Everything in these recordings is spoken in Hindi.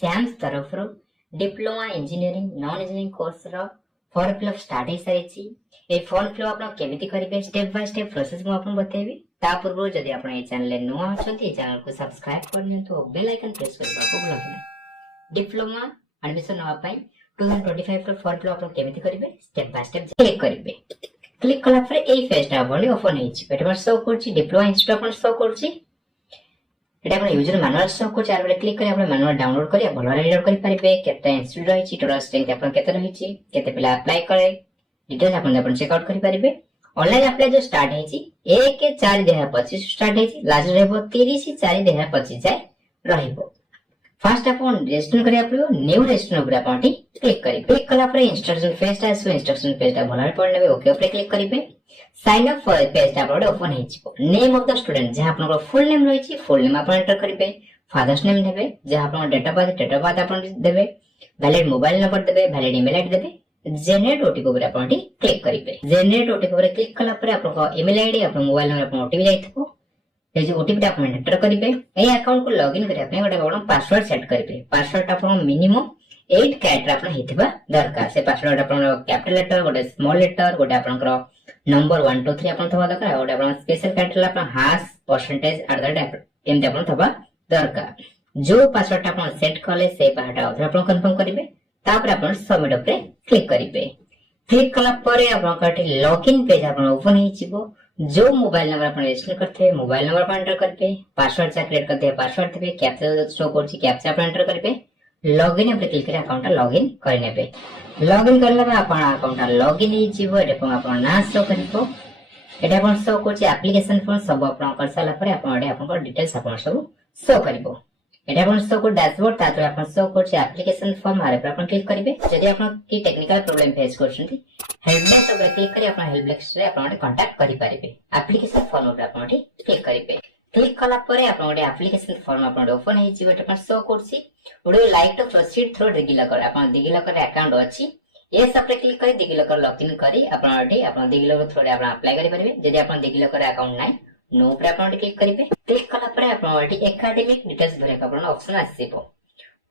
श्याम्स तरफ diploma engineering non engineering course रो फॉर्म फिलअप स्टार्ट हो सारी ए फॉर्म फिलअप आपण केमिति करिवे स्टेप बाय स्टेप प्रोसेस मु आपण बतेबी ता पूर्व जदि आपण ए चैनल ले नुआ अछंती चैनल को सब्सक्राइब कर नियंतु बेल आइकन प्रेस करबा को भूलंतु डिप्लोमा एडमिशन नवा पई 2025 रो फॉर्म फिलअप आपण केमिति करिवे स्टेप बाय स्टेप क्लिक करिवे क्लिक कला पर ए पेज ता बडी ओपन हेछि एटा पर शो करछि डिप्लोमा इंस्टीट्यूट आपण शो करछि एटा आपण यूजर मैनुअल शो को चार बेले क्लिक करी आपण मैनुअल डाउनलोड करी भलो रीड करि परिबे केते इंस्टीट्यूट रहिछि टोटल स्ट्रेंथ आपण केते रहिछि केते पिला अप्लाई करे डिटेल्स आपण चेक आउट करि परिबे ऑनलाइन अप्लाई जो स्टार्ट हेछि 1/4/2025 स्टार्ट हेछि लास्ट रहबो 30/4/2025 जाय रहबो फर्स्ट आपण रजिस्टर करिया पड़ो न्यू रजिस्टर ऊपर आपण क्लिक करी क्लिक कला पर इंस्ट्रक्शन पेज ता सो इंस्ट्रक्शन पेज ता भलो पड़ लेबे ओके ऊपर क्लिक करिबे साइन अप फॉर पेज ता आपण ओपन हेछि नेम ऑफ द स्टूडेंट जे आपण फुल नेम रहिछि फुल नेम आपण एंटर करिबे फादर्स नेम देबे जे आपण डेट ऑफ बर्थ आपण देबे वैलिड मोबाइल नंबर देबे वैलिड ईमेल आईडी देबे जनरेट ओटीपी ऊपर आपण क्लिक करिबे जनरेट ओटीपी ऊपर क्लिक कला पर आपण ईमेल आईडी आपण मोबाइल नंबर आपण ओटीपी जाइथबो ए जे ओटीपी ता आपण एंटर करिबे ए अकाउंट को लॉगिन करिया पे गोटे आपण पासवर्ड सेट करिबे पासवर्ड आपण मिनिमम 8 कैरेक्टर आपण हेतिबा दरकार से पासवर्ड आपण कैपिटल लेटर गोटे स्मॉल लेटर गोटे आपनकर नंबर 1 2 3 आपण थबा दरकार गोटे आपण स्पेशल कैरेक्टर आपण हाश परसेंटेज @ एमते आपण थबा दरकार जो पासवर्ड आपण सेट करले से पाटा अथवा आपण कंफर्म करिवे तापर आपण सबमिट ऊपर क्लिक करिवे क्लिक कला परे आपण काटी लॉगिन पेज आपण ओपन हेचिबो जो मोबाइल नंबर आपण रजिस्टर करथे मोबाइल नंबर आपण एंटर करबे पासवर्ड से क्रिएट करथे पासवर्ड देबे कैप्चा शो करछि कैप्चा आपण एंटर करबे लॉगिन ऊपर क्लिक करी अकाउंट लॉगिन कर नेबे लॉगिन करला बे आपण अकाउंट लॉगिन हेचिबो एटा आपण ना शो करिवो एटा आपण शो करछि एप्लीकेशन फॉर्म सब आपण कर साला परे आपण एटा आपण डिटेल्स आपण सब शो करिवो एटा आपण शो को डैशबोर्ड तातो आपण शो करछि एप्लीकेशन फॉर्म आरे पर आपण क्लिक करिवे जदि आपण की टेक्निकल प्रॉब्लम फेस करछन्ती हेल्पलाइन ऊपर क्लिक करी आपण हेल्पलाइन रे आपण कांटेक्ट करि परिबे एप्लीकेशन फॉर्म ऊपर आपण क्लिक करिवे क्लिक कला परे आपण एप्लीकेशन फॉर्म आपण ओपन हेछि बट आपण शो करछि would you like to proceed through DigiLocker आपण डिजिलॉकर अकाउंट अछि ए सब पे क्लिक करी डिजिलॉकर लॉगिन करी आपण डिजिलॉकर थ्रू रे आपण अप्लाई करि परिबे जदि आपण डिजिलॉकर अकाउंट नै नो पर आपण क्लिक करिवे क्लिक कला परे आपण एकेडमिक डिटेल्स भरे आपण ऑप्शन आसीबो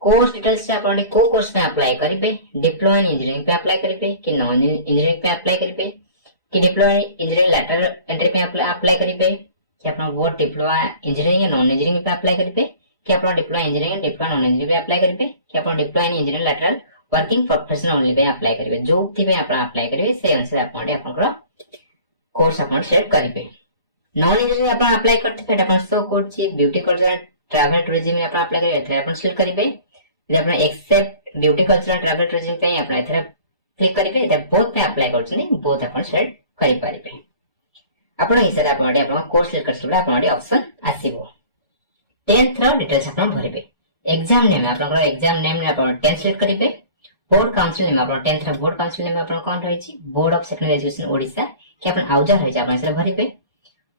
कोर्स डिटेल्स से आपण को कोर्स में अप्लाई करिवे डिप्लोमा इन इंजीनियरिंग पे अप्लाई करिवे कि नॉन इंजीनियरिंग पे अप्लाई करिवे कि डिप्लोमा इंजीनियरिंग लेटर एंट्री पे अप्लाई करिवे कि आपण वो डिप्लोमा इंजीनियरिंग या नॉन इंजीनियरिंग पे अप्लाई करिवे कि आपण diploma engineering diploma non engineering पे अप्लाई करिवे कि आपण diploma in engineering lateral working professional only pay apply करिवे जो थी पे आपण अप्लाई करिवे से अनुसार आपण कोर्स आपण सेट करिवे नॉन इंजीनियरिंग आपण अप्लाई करते पे आपण शो करछि ब्यूटी कल्चर ट्रैवल टूरिज्म में आपण अप्लाई करिवे एथरे आपण सिलेक्ट करिवे जे आपण except beauty culture travel tourism पे आपण एथरे क्लिक करिवे एते बोथ पे अप्लाई करछनी बोथ आपण सेट करि परिबे आपण हिसाब आपण कोर्स सिलेक्ट करछला आपण ऑप्शन आसीबो 10th रो डिटेल्स आपण भरिबे एग्जाम नेम आपण एग्जाम नेम ने आपण 10 सिलेक्ट करिवे बोर्ड काउंसिल नेम आपण 10th रो बोर्ड काउंसिल नेम आपण कोन रहिछि board of secondary education Odisha कि आपण आउजा रहिछि आपण से भरिबे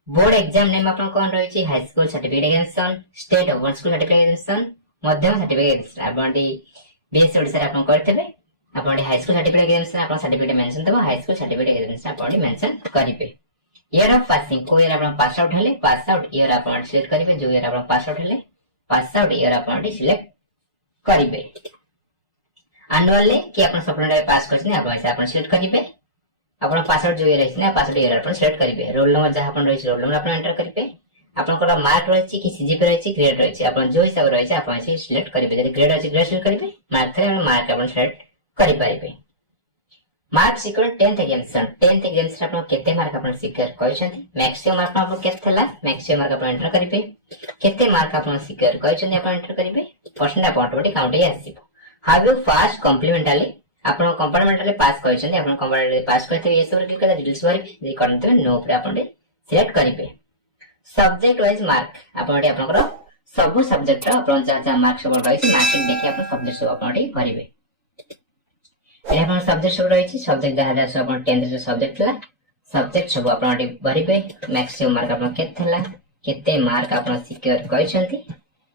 बोर्ड एग्जाम नेम आपण कोन रहिछि high school certificate examination state over school certificate examination मध्यम सर्टिफिकेट आपण बीएससी ओडिसा आपण करथबे आपण हाई स्कूल सर्टिफिकेट एग्जामिनेशन आपण सर्टिफिकेट मेंशन देबो हाई स्कूल सर्टिफिकेट एग्जामिनेशन आपण मेंशन करिवे ईयर ऑफ पासिंग को ईयर आपण पास आउट हले पास आउट ईयर आपण सिलेक्ट करिवे जो ईयर आपण पास आउट हले पास आउट ईयर आपण सिलेक्ट करिवे एनुअल ले कि आपण सप्लीमेंटरी पास करछनी आपण सिलेक्ट करिवे आपण पास आउट जो ईयर रहिछि पास आउट ईयर आपण सिलेक्ट करिवे रोल नंबर जहा आपण रहिछि रोल नंबर आपण एंटर करिवे आपनकर मार्क रहिछि कि सीजीपी रहिछि ग्रेड रहिछि आपण जो हिसाब रहिछि आपण से सिलेक्ट करिवे जदि ग्रेड अछि ग्रेड सिलेक्ट करिवे मार्क रे मार्क आपण सिलेक्ट करि परिबे मार्क सिक्योर 10th एग्जामिनेशन आपण केते मार्क आपण सिक्योर करिसथि मैक्सिमम मार्क आपण केते थला मैक्सिमम मार्क आपण एंटर करिवे केते मार्क आपण सिक्योर करिसथि आपण एंटर करिवे परसेंट आपण ऑटोमेटिक काउंट हे आसीबो हाउ यू पास कॉम्प्लीमेंटरी आपण कंपार्टमेंटली पास करिसथि आपण कंपार्टमेंटली पास करथे ये सब क्लिक कर डिटेल्स भरिवे जे करनते नो पर आपण सिलेक्ट करिवे सब्जेक्ट वाइज मार्क आपण आपनकर सब सब्जेक्ट आपण जा मार्क सब रहिछि मार्क देखि आपण सब्जेक्ट सब आपण भरिवे ए आपण सब्जेक्ट सब रहिछि सब्जेक्ट जहा सब आपण 10th रे सब्जेक्ट ला सब्जेक्ट सब आपण भरिवे मैक्सिमम मार्क आपण केते थला केते मार्क आपण सिक्योर करिसथि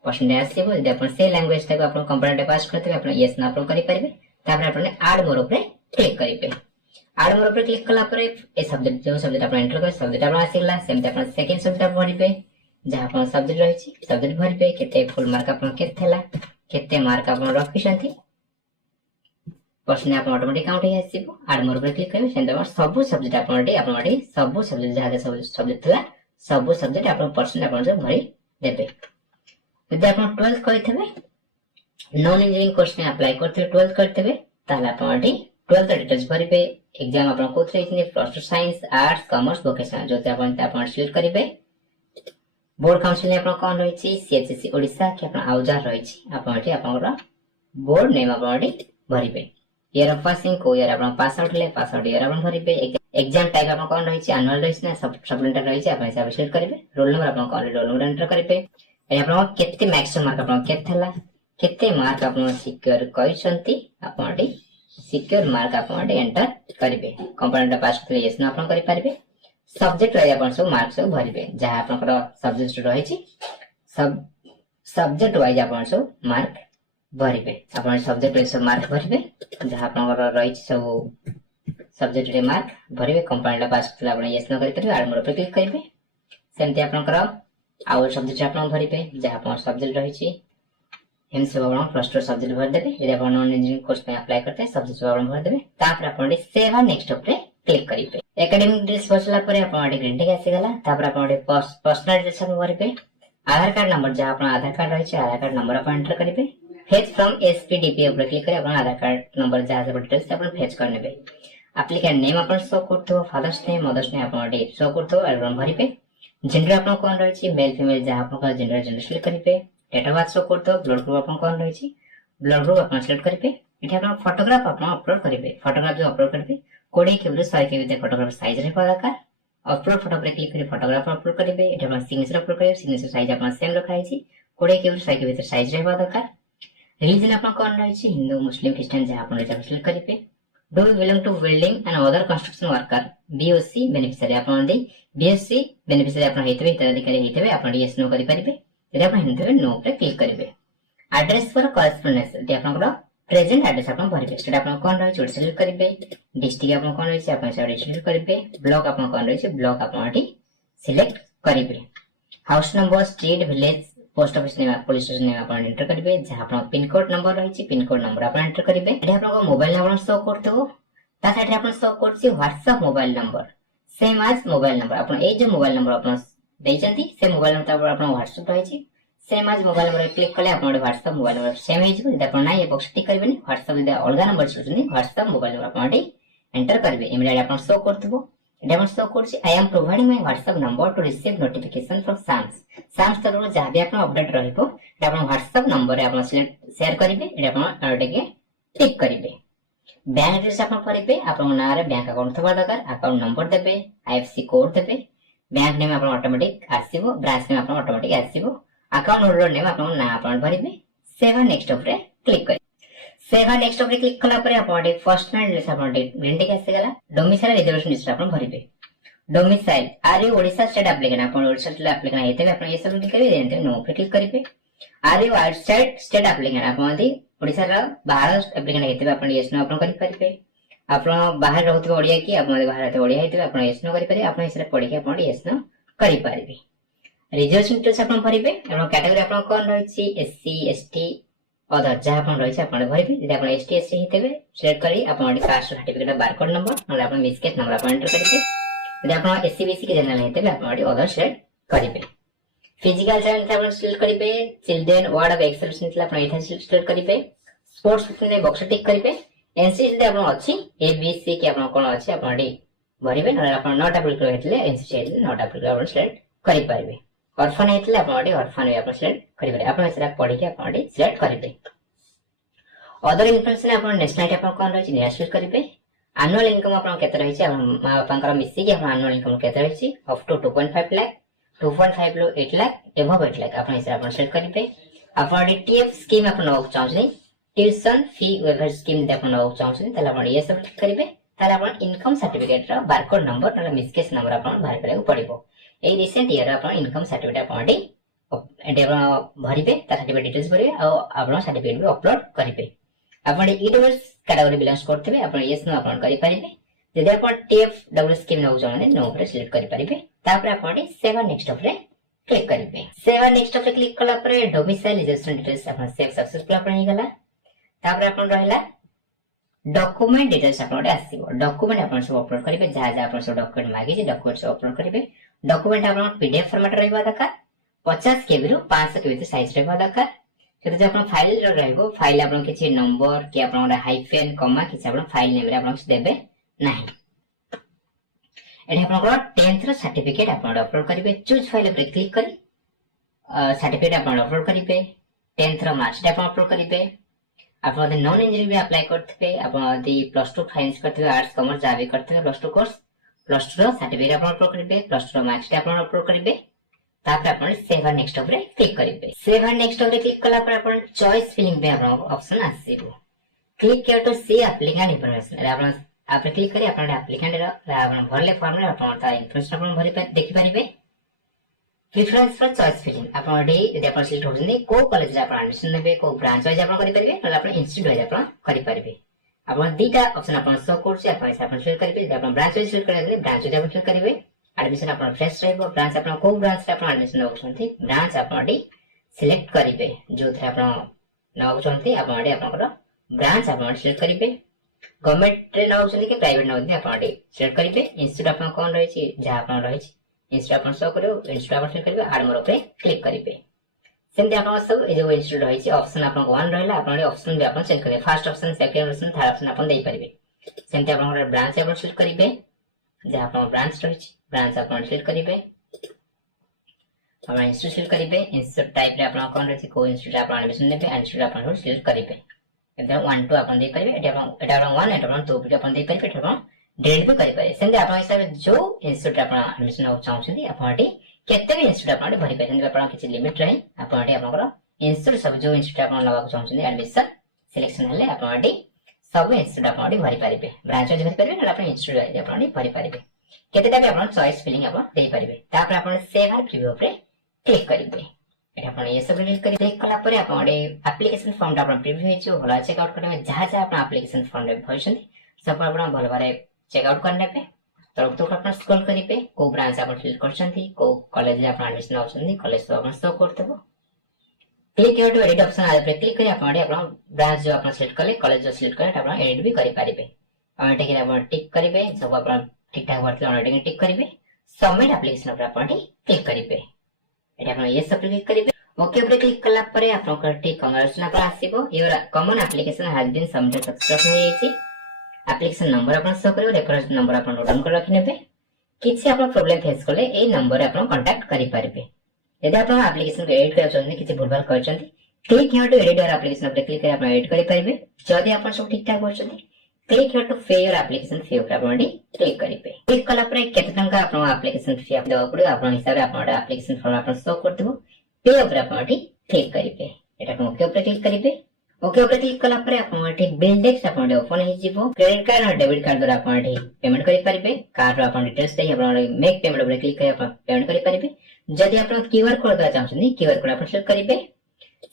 परसेंटेज आसीबो जे आपण से लैंग्वेज तक आपण कंपार्टमेंट पास करते आपण यस ना आपण करि परिबे तापर आपण ऐड मोर ऊपर क्लिक करिवे ऐड मोर ऊपर क्लिक कला परे ए सब्जेक्ट जो सब्जेक्ट आपण एंटर कर सब्जेक्ट आपण आसीला सेम आपण सेकंड सब्जेक्ट भरिबे जहा आपण सब्जेक्ट रहिछि सब्जेक्ट भरिबे केते फुल मार्क आपण केते थला केते मार्क आपण रखिसंती परसेंट आपण ऑटोमेटिक काउंट हे आसीबो आड मोर पर क्लिक करबे सेंटर पर सब सब्जेक्ट आपण सब सब्जेक्ट जहा सब सब्जेक्ट थला सब सब्जेक्ट आपण परसेंट आपण से भरी देबे यदि आपण 12th करथबे नॉन इंजीनियरिंग कोर्स में अप्लाई करथबे 12th करथबे ताले आपण 12th डिटेल्स भरिबे एग्जाम आपण कोथरे इतने plus 2 science arts commerce vocational जोते आपण सिलेक्ट करिबे बोर्ड काउंसिल ने आपण कोन रहिछि सीएचएससी ओडिसा के आपण आउजार रहिछि आपण बोर्ड नेम आपण भरिबे ईयर ऑफ पासिंग को ईयर आपण पास आउट ईयर आपण भरिबे एग्जाम टाइप आपण कोन रहिछि एनुअल रहिछि ना सप्लीमेंटरी रहिछि आपण हिसाब सिलेक्ट करिबे रोल नंबर आपण कोन रोल नंबर एंटर करिबे ए आपण केते मैक्सिमम मार्क आपण केथला केते मार्क आपण सिक्योर करिसंती आपण सिक्योर मार्क आपण एंटर करिबे कंपोनेंट पास करले यस ना आपण करि पारिबे सब्जेक्ट रहि आपण सब मार्क सब भरिबे जहा आपण सब्जेक्ट रहिछि सब सब्जेक्ट वाइज आपण सब मार्क भरिबे आपण सब्जेक्ट वाइज सब मार्क भरिबे जहा आपण रहिछि सब सब्जेक्ट रे मार्क भरिबे कंपोनेंट पास करले आपण यस ना करि पारिबे आड मोर पर क्लिक करिबे सेमति आपण आउ सब्जेक्ट आपण भरिबे जहा आपण सब्जेक्ट रहिछि हम सब आपण प्लस 2 सब्जेक्ट भर देबे यदि आपण नॉन इंजीनियरिंग कोर्स में अप्लाई करते सब्जेक्ट सब आपण भर देबे तापर आपण सेव नेक्स्ट पे क्लिक करिबे एकेडमिक डिटेल्स भरला परे आपण ग्रीन टिक आसी गला तापर आपण पर्सनल डिटेल्स सब भरिबे आधार कार्ड नंबर जहा आपण आधार कार्ड रहिछि आधार कार्ड नंबर आपण एंटर करिबे फेच फ्रॉम एसपीडीपी ऊपर क्लिक करि आपण आधार कार्ड नंबर जहा सब डिटेल्स आपण फेच कर नेबे एप्लीकेंट नेम आपण शो करथो फादर्स नेम मदर्स नेम आपण शो करथो एल्बम भरिबे जेंडर आपण कोन रहिछि मेल फीमेल जहा आपण जेंडर सिलेक्ट करिबे डेट ऑफ बर्थ शो करतो ब्लड ग्रुप आपण कोन रहिछि ब्लड ग्रुप आपण सिलेक्ट करिबे एठी आपण फोटोग्राफ आपण अपलोड करिबे फोटोग्राफ जो अपलोड करिबे 20 केबी 100 केबी दे फोटोग्राफ साइज रे दरकार अपलोड फोटो पर क्लिक करि फोटोग्राफ अपलोड करिबे एठी आपण सिग्नेचर अपलोड करिबे सिग्नेचर साइज आपण सेम रखाइ छि 20 केबी 100 केबी भीतर साइज रे दरकार रिलीजन आपण कोन रहिछि हिंदू मुस्लिम क्रिश्चियन जहा आपण सिलेक्ट करिबे do you belong to building and other construction worker BOC beneficiary आपण दे बीएससी बेनिफिशियरी आपण हेतबे हिताधिकारी हेतबे आपण यस नो करि परिबे यदि आपण हिंदू नो पे क्लिक करिबे एड्रेस फॉर कॉरेस्पोंडेंस यदि आपण प्रेजेंट एड्रेस आपण भरिबे स्टेट आपण कोन रहि चोट सिलेक्ट करिबे डिस्ट्रिक्ट आपण कोन रहि आपण सिलेक्ट करिबे ब्लॉक आपण कोन रहि ब्लॉक आपण सिलेक्ट करिबे house number street village post office name police station name आपण एंटर करिबे जहा आपण पिन कोड नंबर रहि पिन कोड नंबर आपण एंटर करिबे यदि आपण मोबाइल नंबर शो करथो ता साइड आपण शो करछि WhatsApp mobile number same as mobile number आपण ए जो मोबाइल नंबर आपण देइचंती से मोबाइल नंबर आपण व्हाट्सएप रहिछि same as mobile number click कले आपण व्हाट्सएप मोबाइल नंबर सेम हे जबो आपण ना ये बॉक्स टिक करबेनी व्हाट्सएप दे अलगा नंबर छुचनी व्हाट्सएप मोबाइल नंबर आपण एंटर करबे इमेल आपण शो करथबो एटा शो करछि I am providing my WhatsApp number to receive notification from SAMS तरफ जहा भी आपण अपडेट रहइबो एटा आपण व्हाट्सएप नंबर रे आपण शेयर करिवे एटा आपण आरटेके टिक करिवे बैंक एड्रेस आपण करिवे आपण ना रे बैंक अकाउंट थबा दरकार अकाउंट नंबर देबे आईएफएससी कोड देबे बैंक नेम आपण ऑटोमेटिक आसीबो ब्रांच नेम आपण ऑटोमेटिक आसीबो अकाउंट होल्डर नेम आपण ना आपण भरिबे सेव नेक्स्ट पे क्लिक करि सेव नेक्स्ट पे क्लिक कला परे आपण पर्सनल डिटेल्स आपण ग्रीन टिक आसी गला डोमिसाइल रिजर्वेशन डिटेल्स आपण भरिबे domicile are you Odisha state applicant आपण ओडिसा स्टेट एप्लीकेंट हेते आपण ये सब क्लिक करिवे देनते नो पे क्लिक करिवे are you outside state applicant आपण दी ओडिसा रा बाहर एप्लीकेंट हेते आपण यस नो आपण करि परिबे आपण बाहर रहउतबे ओडिया की आपण बाहर रहते ओडिया हेते आपण यस नो करि परिबे आपण इसरे पढि के आपण यस नो करि परिबे रिजर्वेशन डिटेल्स आपण भरिबे एवं कैटेगरी आपण कोन रहिछि एससी एसटी अदर जहा आपण रहिछि आपण भरिबे यदि आपण एसटी एससी हेतेबे सिलेक्ट करी आपण कास्ट सर्टिफिकेट बारकोड नंबर नले आपण मिसकेस नंबर आपण एंटर करिबे यदि आपण एससी बीसी के जनरल हेतेबे आपण अदर सिलेक्ट करिबे फिजिकल चैलेंज आपण सिलेक्ट करिबे चिल्ड्रन वार्ड ऑफ एक्सेप्शन आपण एथा सिलेक्ट करिबे स्पोर्ट्स ने बॉक्स टिक करिबे एनसीसी दे आपण अछि ए बी सी के आपण कोन अछि आपण भरिबे नले आपण नॉट एप्लीकेबल हेतले एनसीसी हेतले नॉट एप्लीकेबल आपण सिलेक्ट करि परिबे ऑर्फन हेतले आपण ऑर्फन वे आपण सिलेक्ट करिबे आपण सेरा पढि के आपण सिलेक्ट करिबे अदर इन्फॉर्मेशन आपण नेशनलिटी आपण कोन रहि नेशनल करिबे एनुअल इनकम आपण केते रहि छै आपण मां बापांकर मिसी के आपण एनुअल इनकम केते रहि छै अप टू 2.5 लाख 2.5 लो 8 लाख एबव 8 लाख आपण सेरा आपण सिलेक्ट करिबे आपण टीएफ स्कीम आपण नौ चाहछनी ट्यूशन फी वेवर स्कीम दे आपण नौ चाहछनी तला आपण ये सब करिबे ताला आपण इनकम सर्टिफिकेट रा बारकोड नंबर तला मिसकेस नंबर आपण बाहर करले पड़िबो ए रिसेंट ईयर आपण इनकम सर्टिफिकेट आपण एटा भरिबे ता सर्टिफिकेट डिटेल्स भरिबे आ आपण सर्टिफिकेट भी अपलोड करिबे आपण ईडब्ल्यूएस कैटेगरी बिलोंग्स करथिबे आपण यस नो आपण करि परिबे जदि आपण टीएफ डब्ल्यू स्कीम नौ जाने नो पर सिलेक्ट करि परिबे तापर आपण 7 नेक्स्ट पे क्लिक करेंगे। सेव एंड नेक्स्ट पे क्लिक कला पर डोमिसाइल रजिस्ट्रेशन डिटेल्स अपन सेव सक्सेसफुल अपन ही गला। तापर अपन रहला डॉक्यूमेंट डिटेल्स अपन आसीबो। डॉक्यूमेंट अपन सब अपलोड करिवे, जहा जहा अपन सब डॉक्यूमेंट मागी जे डॉक्यूमेंट सब अपलोड करिवे। डॉक्यूमेंट अपन पीडीएफ फॉर्मेट रहबा दरकार, 50 केबी रु 500 केबी साइज रहबा दरकार। सेते जे अपन फाइल रहबो, फाइल अपन किछि नंबर कि अपन हाइफेन कॉमा किछि अपन फाइल नेम रे अपन देबे नाही। एटा अपन 10th रो सर्टिफिकेट अपन अपलोड करिवे। चूज फाइल पर क्लिक करी सर्टिफिकेट अपन अपलोड करिवे। 10th रो मार्कशीट अपन अपलोड करिवे। अपन नॉन इंजीनियरिंग भी अप्लाई करथिबे, अपन प्लस 2 साइंस करथिबे, आर्ट्स कॉमर्स जा भी करथिबे प्लस 2 कोर्स, प्लस 2 रो सर्टिफिकेट अपन अपलोड करिवे, प्लस 2 रो मार्कशीट अपन अपलोड करिवे। तापर अपन सेव एंड नेक्स्ट पे क्लिक करिवे। सेव एंड नेक्स्ट पे क्लिक कला पर अपन चॉइस फिलिंग पे अपन ऑप्शन आसीबो। Click here to see applicant information. अपन आप क्लिक करी अपन एप्लिकेंट रो अपन भरले फॉर्म रे अपन ता इन्फॉर्मेशन अपन भरि देखि परिबे। प्रेफरेंस फॉर चॉइस फिलिंग अपन डे यदि अपन सिलेक्ट होजनी को कॉलेज रे अपन एडमिशन नेबे, को ब्रांच वाइज अपन करि परिबे, न अपन इंस्टीट्यूट वाइज अपन करि परिबे। अपन दीटा ऑप्शन अपन शो करछि, अपन सिलेक्ट करिबे। यदि अपन ब्रांच वाइज सिलेक्ट करले ब्रांच वाइज अपन सिलेक्ट करिबे। एडमिशन अपन फ्रेश रहबो, ब्रांच अपन को ब्रांच रे अपन एडमिशन होछंती ब्रांच अपन सिलेक्ट करिबे। जो थे अपन नाउ होछंती अपन अपन ब्रांच अपन सिलेक्ट करिबे। गवर्नमेंट रे नाउ होछंती कि प्राइवेट नाउ होछंती अपन सिलेक्ट करिबे। इंस्टीट्यूट अपन कोन रहै छी, जहा अपन रहै छी इंस्टीट्यूट अपन शो करियो, इंस्टीट्यूट अपन सिलेक्ट करिबे, आड मोर पे क्लिक करिबे। सेमते अपन सब ए जो इंस्टीट्यूट रहै छी ऑप्शन अपन 1 रहला, अपन ऑप्शन भी अपन चेंज करिबे। First option, second option, third option अपन देई परिबे। सेमते अपन ब्रांच अपन सिलेक्ट करिबे, जहा अपन ब्रांच रहै छी ब्रांच अपन सिलेक्ट करिबे। अपन इंस्टीट्यूट सिलेक्ट करिबे। इंस्टीट्यूट टाइप रे अपन कोन रहै छी, को इंस्टीट्यूट अपन एडमिशन नेबे, इंस्टीट्यूट अपन सिलेक्ट करिबे। एटा 1 2 अपन देई परिबे। एटा अपन 1 एटा अपन 2 भी अपन देई परिबे। एटा अपन डिलीट भी करि पारे। सेमते अपन हिसाब जो इंस्टीट्यूट अपन एडमिशन हो चाहछथि अपन केते भी इंस्टीट्यूट अपन भरि पारे। अपन किछि लिमिट रही अपन आपनकर इंस्टीट्यूट सब जो इंस्टीट्यूट अपन लगा चाहछथि एडमिशन सिलेक्शन हले अपन सब इंस्टीट्यूट अपन भरि पारिबे। ब्रांच वाइज भरि पारिबे, न अपन इंस्टीट्यूट वाइज अपन भरि पारिबे। केतेटा भी अपन चॉइस फिलिंग अपन देई पारिबे। तापर अपन सेव एंड प्रीव्यू पे क्लिक करिबे। एटा अपन ये सब क्लिक करि क्लिक कला परे अपन एप्लीकेशन फॉर्म अपन प्रीव्यू हे छ होला चेक आउट करबे। जहा जहा अपन एप्लीकेशन फॉर्म रे भइछथि सब अपन भल बारे चेक आउट करने पे तरफ तो अपन स्क्रॉल करिबे। को ब्रांच अपन सिलेक्ट करछथि, को कॉलेज रे अपन एडमिशन होछथि, कॉलेज तो अपन शो करतबो। Click here to edit option आ पे क्लिक करी अपन ब्रांच जो अपन सिलेक्ट करले, कॉलेज जो सिलेक्ट करले अपन एडिट भी करि पारिबे। अपन टेक अपन टिक करिबे, सब अपन ठीक ठाक बर्तले ऑलरेडी टिक करिबे। सबमिट एप्लीकेशन पर अपन क्लिक करिबे। एटा अपन ये सब क्लिक करिबे। ओके पे क्लिक कला परे अपन ठीक कांग्रेचुलेशन अपन आसीबो। Your common application has been submitted successful होईछि। एप्लीकेशन नंबर अपन शो करियो, रेफरेंस नंबर अपन नोट डाउन कर रखि नेबे। किछि अपन प्रॉब्लम फेस करले ए नंबर रे अपन कांटेक्ट करि पारिबे। यदि अपन एप्लीकेशन को एडिट करछथि, किछि भूलभाल करछथि, click here to edit your application पर क्लिक करि अपन एडिट करि पारिबे। जदि अपन सब ठीक ठाक करछथि, क्लिक हियर टू पे योर एप्लीकेशन फी पर अपन क्लिक करिबे। क्लिक कला परे केते टंका अपन एप्लीकेशन फी आप देबा पड़ो, अपन हिसाब रे अपन एप्लीकेशन फॉर्म अपन शो करतबो। पे पर अपन क्लिक करिबे। एटा अपन ओके पर क्लिक करिबे। ओके पे क्लिक कला परे अपन बिल टेक्स्ट अपन ओपन हे जिवो। क्रेडिट कार्ड और डेबिट कार्ड द्वारा अपन पेमेंट करि पारिबे। कार्ड रो अपन डिटेल्स दे अपन मेक पेमेंट पर क्लिक करि अपन पेमेंट करि पारिबे। जदि अपन क्यूआर कोड द्वारा चाहछथि, क्यूआर कोड अपन सिलेक्ट करिबे।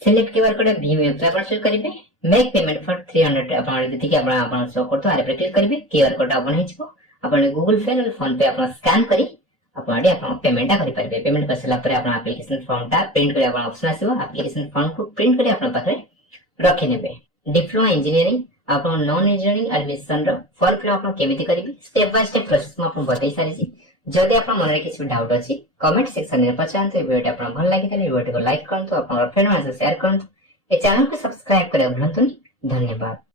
सिलेक्ट क्यूआर कोड भीम ऐप अपन सिलेक्ट करिबे। मेक पेमेंट फॉर 300 अपन जति कि अपन शो करतो आरे पर क्लिक करिबे। क्यूआर कोड ओपन हे जिवो। अपन गूगल पे और फोन पे अपन स्कैन करी अपन पेमेंट करि पारिबे। पेमेंट करसला परे अपन एप्लीकेशन फॉर्म ता प्रिंट करि अपन ऑप्शन आसीबो। एप्लीकेशन फॉर्म को प्रिंट करि अपन पाखरे रखि नेबे। डिप्लोमा इंजीनियरिंग अपन नॉन इंजीनियरिंग एडमिशन रो फॉर्म फिल अपन केमिति करिबे स्टेप बाय स्टेप प्रोसेस म अपन बतै सारि छी। जदि अपन मन रे किछु डाउट अछि कमेंट सेक्शन रे पचांतो। वीडियो अपन भल लागि तले वीडियो को लाइक करंतो, अपन फ्रेंड मान से शेयर करंतो। ए चैनल को सब्सक्राइब करे भूलंतुनी। धन्यवाद।